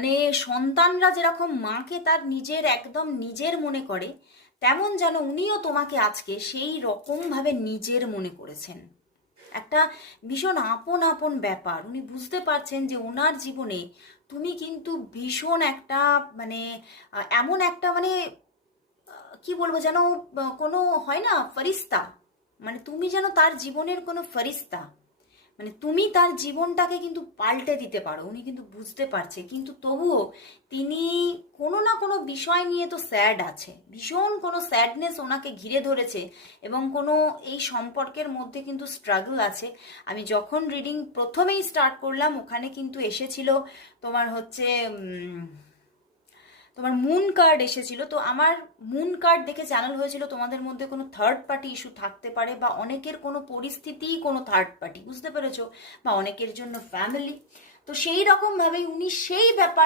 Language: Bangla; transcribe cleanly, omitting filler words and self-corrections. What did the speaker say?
মানে সন্তানরা যেরকম মাকে তার নিজের একদম নিজের মনে করে, তেমন যেন উনিও তোমাকে আজকে সেই রকমভাবে নিজের মনে করেছেন। একটা ভীষণ আপন আপন ব্যাপার, উনি বুঝতে পারছেন যে ওনার জীবনে তুমি কিন্তু ভীষণ একটা মানে এমন একটা মানে কি বলবো যেন কোনো হয় না ফরিস্তা, মানে তুমি যেন তার জীবনের কোনো ফরিস্তা, মানে তুমি তার জীবনটাকে কিন্তু পাল্টে দিতে পারো, উনি কিন্তু বুঝতে পারছে। কিন্তু তবুও তিনি কোনো না কোনো বিষয় নিয়ে তো স্যাড আছে, ভীষণ কোনো স্যাডনেস ওনাকে ঘিরে ধরেছে, এবং কোনো এই সম্পর্কের মধ্যে কিন্তু স্ট্রাগল আছে। আমি যখন রিডিং প্রথমেই স্টার্ট করলাম ওখানে কিন্তু এসেছিল তোমার হচ্ছে তোমার মুন কার্ড এসেছিল। তো আমার মুন কার্ড দেখে চ্যানেল হয়েছিল তোমাদের মধ্যে কোনো থার্ড পার্টি ইস্যু থাকতে পারে, বা অনেকের কোনো পরিস্থিতিই কোনো থার্ড পার্টি, বুঝতে পেরেছো, বা অনেকের জন্য ফ্যামিলি। তো সেই রকম ভাবেই উনি সেই ব্যাপার